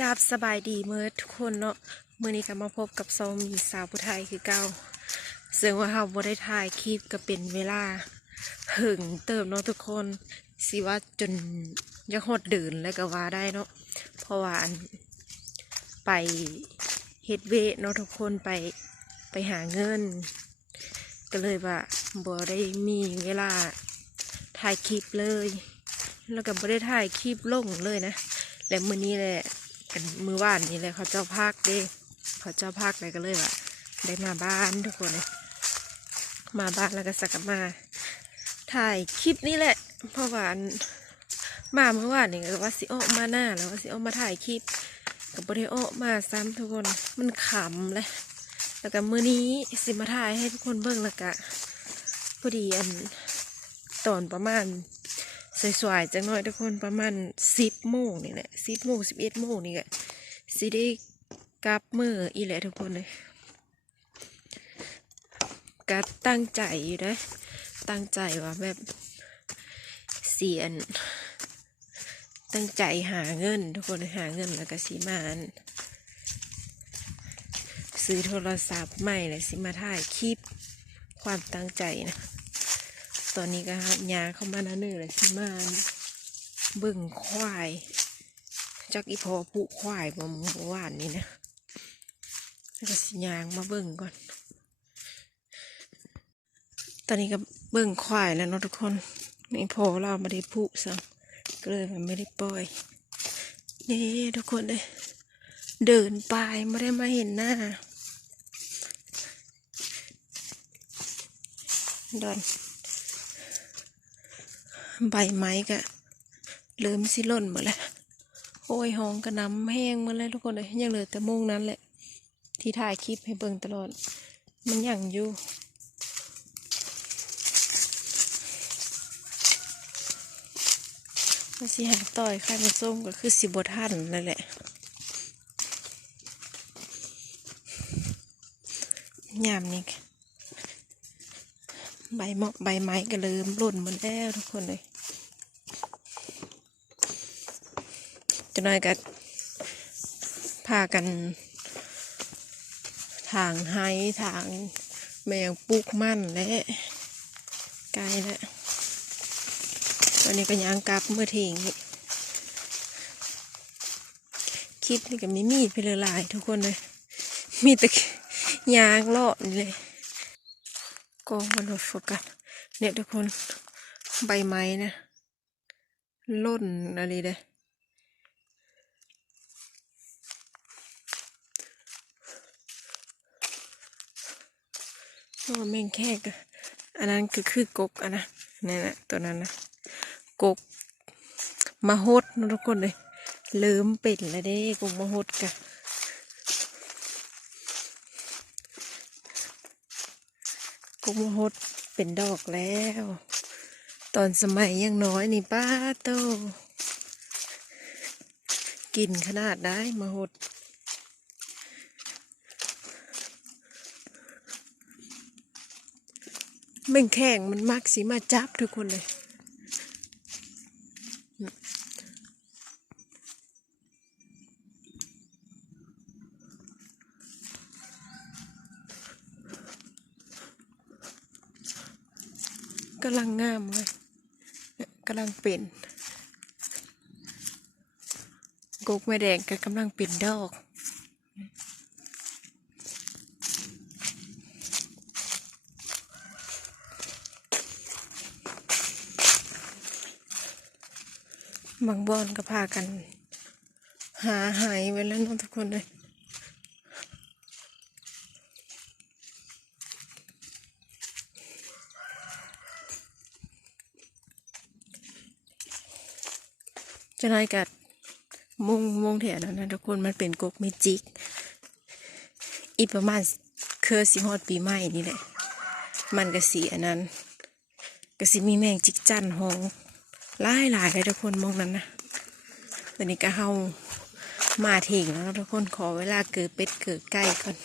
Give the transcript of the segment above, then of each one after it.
กราบสบายดีเมื่อทุกคนเนาะเมื่อนี้ก็มาพบกับซอมีสาวผู้ไทยคือเก่าซึ่งว่าเราบ่ได้ถ่ายคลิปก็เป็นเวลาหึงเติมเนาะทุกคนสิว่าจนยังหดเดินแล้วก็ว่าได้เนาะเพราะว่าไปเฮ็ดเวเนาะทุกคนไปไปหาเงิน ก็เลยว่าบ่ได้มีเวลาถ่ายคลิปเลย แล้วก็บ่ได้ถ่ายคลิปลงเลยนะและมือนี้แหละ อันมือว่านนี่แหละเขาเจ้าภาคเด้เขาเจ้าภาคเลยก็เลยว่าได้มาบ้านทุกคนเลยมาบ้านแล้วก็สักมา ถ่ายคลิปนี้แหละ เพราะว่านมาเมื่อวานนี่ก็ว่าสิออมาหน้าแล้วว่าสิออมาถ่ายคลิปกับบริโอมาซ้ำทุกคนมันขำเลยแล้วก็มือนี้สิมาถ่ายให้ทุกคนเบิ่งแล้วก็พอดีอันตอนประมาณ สวยๆจังหน่อยทุกคนประมาณสิบโมงนี่แหละสิบโมงสิบเอ็ดโมงนี่ก็สิได้กลับมืออีแหละทุกคนเลยก็ตั้งใจอยู่นะตั้งใจว่าแบบเสียน ตั้งใจหาเงิน ทุกคนหาเงินแล้วก็สิมาอันซื้อโทรศัพท์ใหม่เลยสิมาถ่ายคลิปความตั้งใจนะ ตอนนี้ก็ยาเข้ามาหน้าเนื้อเลยสิมาเบิ่งควายจากอีพอผูควายบ่เมื่อวานนี้นะแล้วก็สิยางมาเบิ่งก่อน ตอนนี้ก็เบิ่งควายแล้วเนาะทุกคนนี่พอเราไม่ได้ผูซ้ำก็เลยมันไม่ได้ปล่อย นี่ทุกคนเลยเดินไปไม่ได้มาเห็นหน้าดอน ใบไม้ก็เริ่มสิหล่นหมดแล้วโอ้ยหองกระน้ำแห้งหมดแล้วทุกคนเลยยังเหลือแต่โมงนั้นแหละ ที่ถ่ายคลิปให้เบิ่งตลอด มันยังอยู่มาสิหาต่อยข้ามันส้มก็คือสิบทันนั่นแหละยามนี้ใบหมอกใบไม้ก็เริ่มหล่นหมดแล้วทุกคนเลย จะน้อยก็พากัน ทางไห้ทางแมงปลูกมั่นและไกลแล้วตอนนี้ก็ยังกลับเมื่อทงนี่คลิปนี่ก็ไม่มีไปเลยลายทุกคนเลยมีแต่ยางเลาะนี่เลยกองมันโฟกัสเนี่ยทุกคนใบไม้นะล่นอะไรเด้ โอ้แมงแคกอันนั้นคือคือกกอันนะนี่นะตัวนั้นนะกกมาฮดนะทุกคนเลยเริ่มเป็นแล้วเด้กกมาฮดกะกุมฮดเป็นดอกแล้ว ตอนสมัยยังน้อยนี่ป้าโตกินขนาดได้มาหด แม่งแข่งมันมักสิมาจับทุกคนเลย กำลังงามเลยเนี่ยกำลังเป็นกกแม่แดงก็กำลังเป็นดอก บางบอนก็พากัน หาหายไว้แล้วน้องทุกคนเลยจะน้อยกัดมุงมุงแถวนั้นนะทุกคนมันเป็นกกเมจิก อีประมาณเครือสิฮอดปีใหม่นี่แหละ มันก็สีอันนั้นก็สิมีแมงจิกจันหอง หลายหลายเลยทุกคนมองนั้นนะตอนนี้ก็เฮามาถึงแล้วทุกคนขอเวลาเกิดเป็ดเกิดไก่ก่อน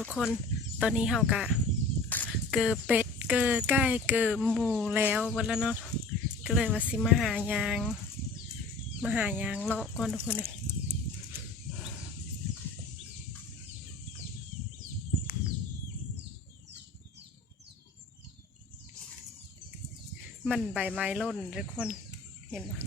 ทุกคน ตอนนี้เฮากะ เกอเป็ด เกอไก่เกอหมูแล้ววันแล้วเนาะ ก็เลยว่าสิมาหายาง มาหายางเลาะก่อนทุกคนเลยมันใบไม้ล่นทุกคน เห็นปะ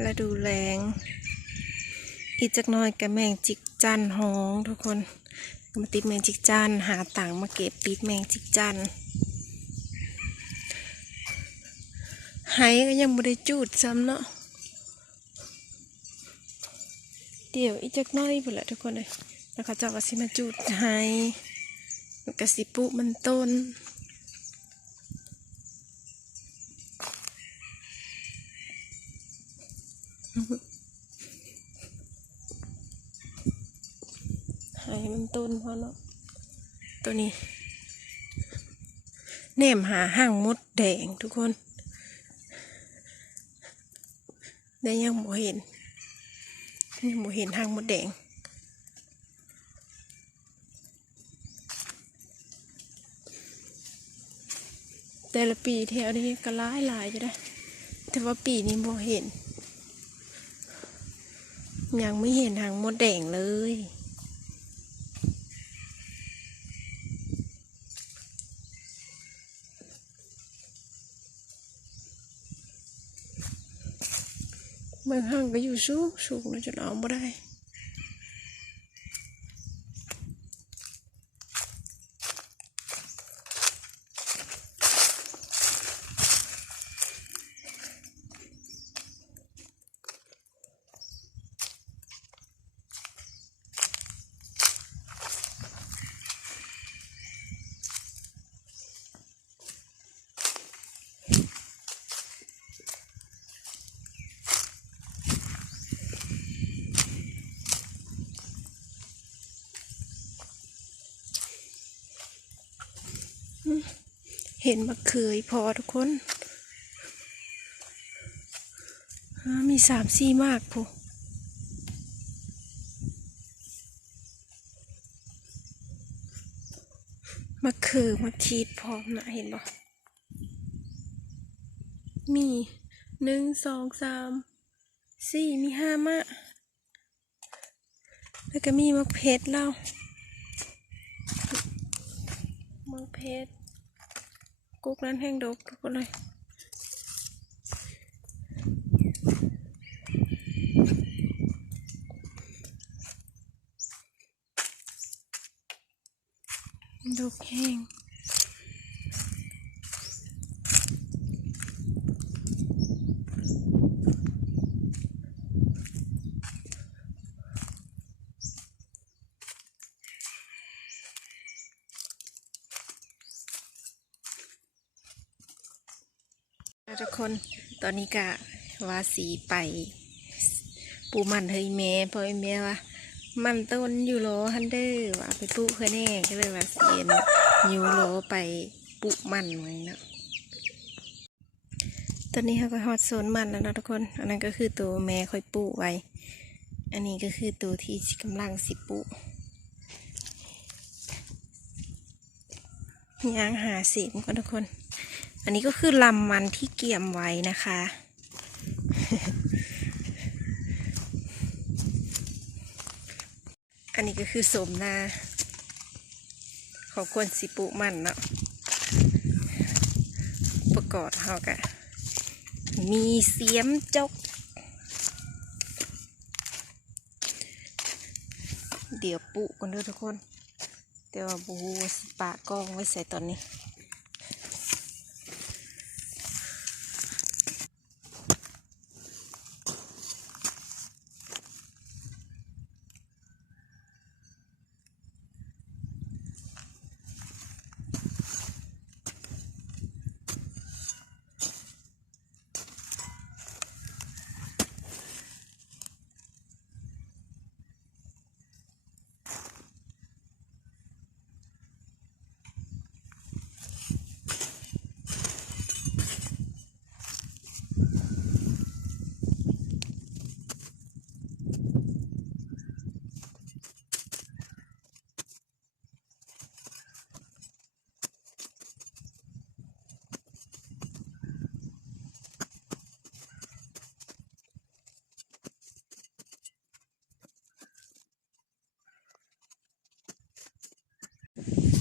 และดูแรงอีกจักหน้อยกับแมงจิกจันห้องทุกคนมาติดแมงจิกจันหาต่างมาเก็บติดแมงจิกจันไหก็ยังไม่ได้จูดซ้ำเนาะเดี๋ยวอีกจักหน้อยไปแหละทุกคนเลยแล้วเขาจ้าก็สิมาจูดไหมันก็สิปลูมันต้น หายมันต้นพราะเนาะตัวนี้เนมหาห้างมดแดงทุกคน ได้ยังบ่เห็นยังบ่เห็นห้างมดแดงแต่ละปีแถวนี้ก็หลายหลายจะได้ แต่ว่าปีนี้บ่เห็น ยังไม่เห็นหางมดแดงเลย บางห้างก็อยู่สูงสูงเลยจนเอาไม่ได้ เห็นมะเขือยพอทุกคน มีสามสี่มากพูมะเขือมะขีดพร้อมนะเห็นบ่มีหนึ่งสองสามสี่มีห้ามะ แล้วก็มีมะเพชรเล่ามะเพชร กุ๊กนั้นแทุกคนตอนนี้กะว่าสีไปปูมันเฮยแม่เพราะไอ้แม่ว่ามันต้นยูโรฮันเดอร์ว่าไปปลูกเพื่อแน่ก็เลยว่าเสียนยูโรไปปลูกมันไว้เนาะตอนนี้เขาก็ฮอดโซนมันแล้วนะทุกคน อันนั้นก็คือตัวแม่ค่อยปลูกไว้ อันนี้ก็คือตัวที่กำลังสิปลูกยางหาเสียมกันทุกคน อันนี้ก็คือลำมันที่เกี่ยมไว้นะคะ อันนี้ก็คือสมนาของคนสิปุมันเนาะประกอบเขากะมีเสียมจก เดี๋ยวปุกันด้วยทุกคนเดี๋ยวาบูสิปะกล้องไว้ใส่ตอนนี้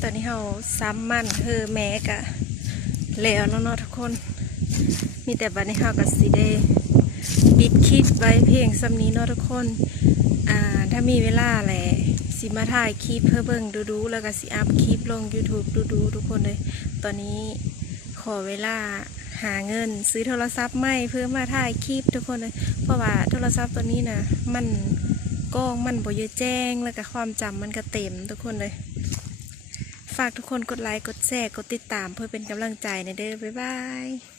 ตอนนี้เราซ้ำมันเฮอแม่กะแล้วเนาะเนาะทุกคน มีแต่บันี้เรากับสีเดปิดคลิปไว้เพียงซ้ำนี้เนาะทุกคนอ่าถ้ามีเวลาแหละสิมาถ่ายคลิปเพื่อเบิ่งดูๆแล้วก็สิอัพคลิปลง YouTube ดูๆทุกคนเลย ตอนนี้ขอเวลาหาเงิน ซื้อโทรศัพท์ใหม่เพื่อมาถ่ายคลิปทุกคนเลย เพราะว่าโทรศัพท์ตัวนี้นะมันกล้องมันบ่เยอะแจ้งแล้วก็ความจำมันก็เต็มทุกคนเลย ฝากทุกคนกดไลค์ กดแชร์ กดติดตามเพื่อเป็นกำลังใจในเด้อ บ๊ายบาย